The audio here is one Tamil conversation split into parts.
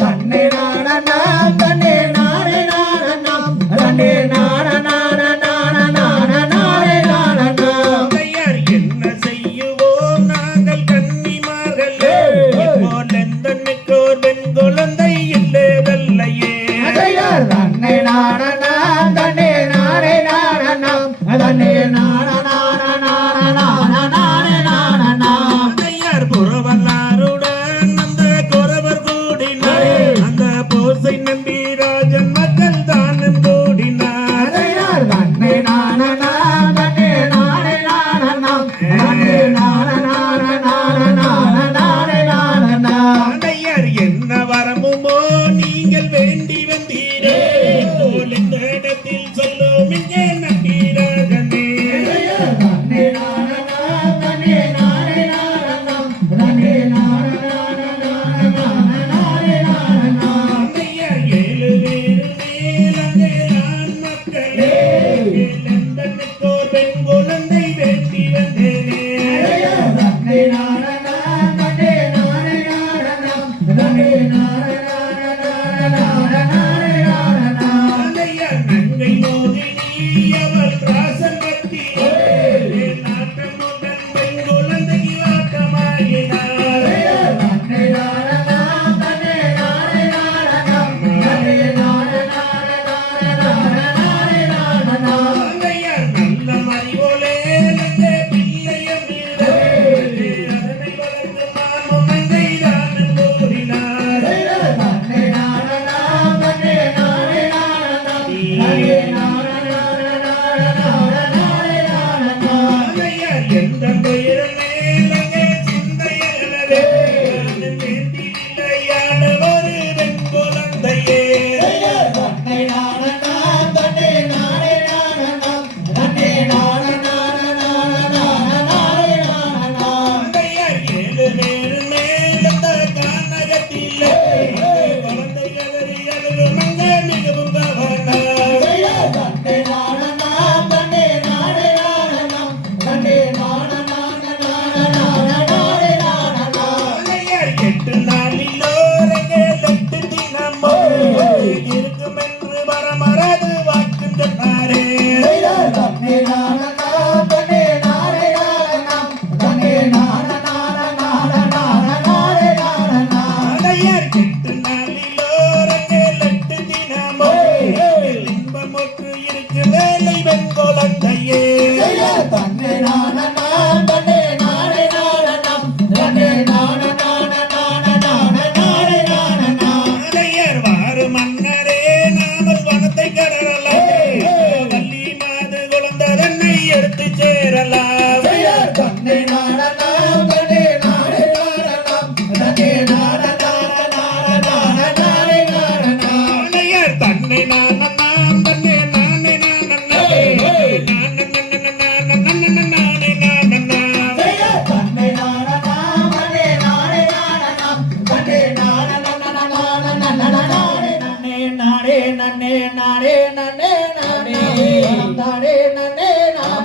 தன்னே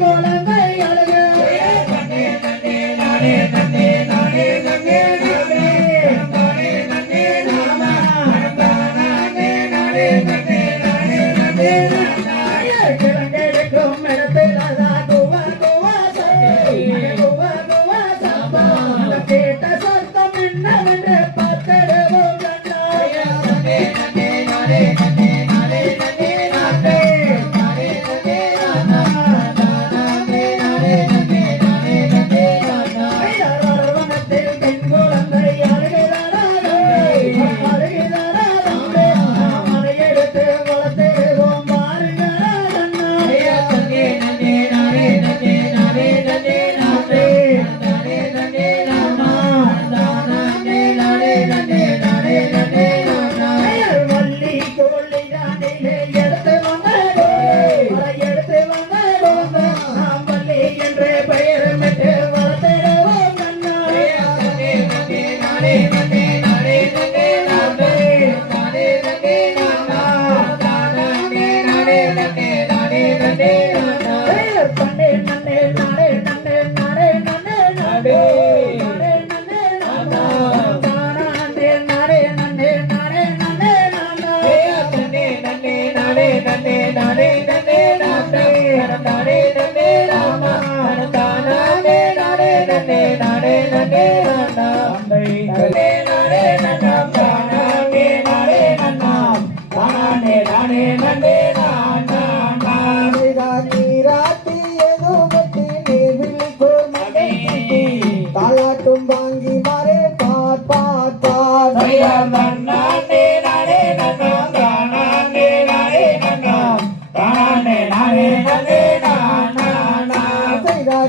கோலங்கள் அழகு.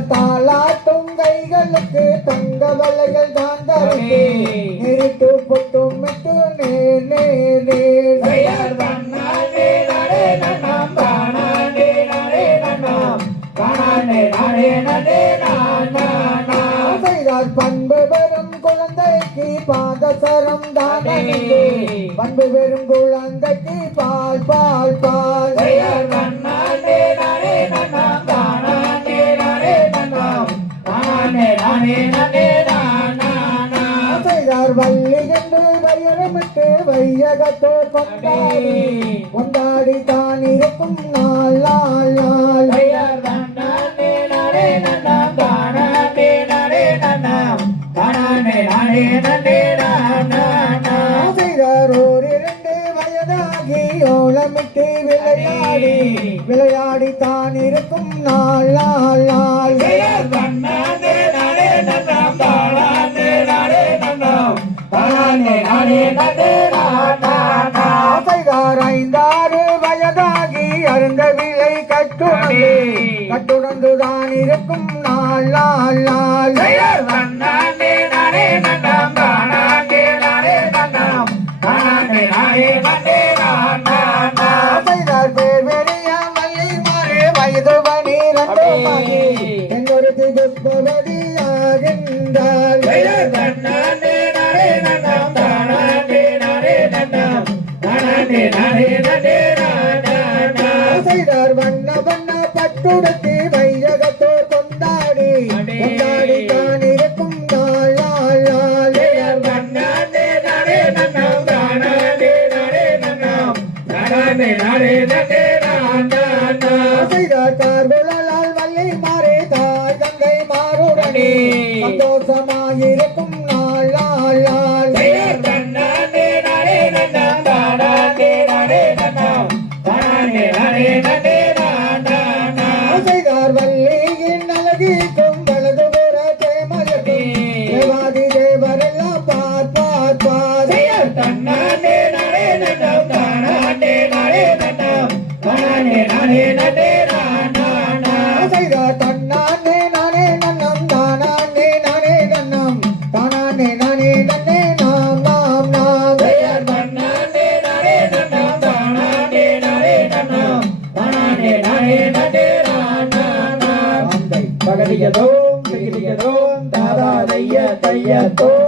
தாளா தொங்கைகளுக்கு தங்க வலைகள் தான் தரே நெருட்டு பொட்டும் மெட்டு நே நே நே பண்பு பெறும் குழந்தைக்கு பாதசரம் தானே. பண்பு பெறும் குழந்தைக்கு பால் பால் பால். அல்லிகண்டு வையரமிட்டு வையகத்தோ கொண்டாடி. கொண்டாடி தான் இருக்கும் நாள் நாள் நாள். விளையாடி. விளையாடி தான் இருக்கும் நாள் நாள். நாள் ஆசைகார் ஐந்தாறு வயதாகி அருந்த விலை கட்டுணர்ந்து கட்டுணர்ந்துதான் இருக்கும் நாள் கூடத்தே வைரகத்தோர் கொண்டாடி கொண்டாடி தான் இருக்கும் வல்லை மாறே தாய் கங்கை மாறுடனே. சந்தோஷமாயிருக்கும் ஆதிக்கம் வலது பெற ஜெயமதி தேவாதி தேவரெல்லாம் பார் பார் பார் தன்னாண்டே நடே நடம் தானாண்டே நடே நடம் தானே நடே நானே நன்னம் தானாண்டே நானே நன்னம். தானாண்டே நானே நன்னே பகலியதோம் திகிலியதோம் தாதா தைய தைய தோம் தை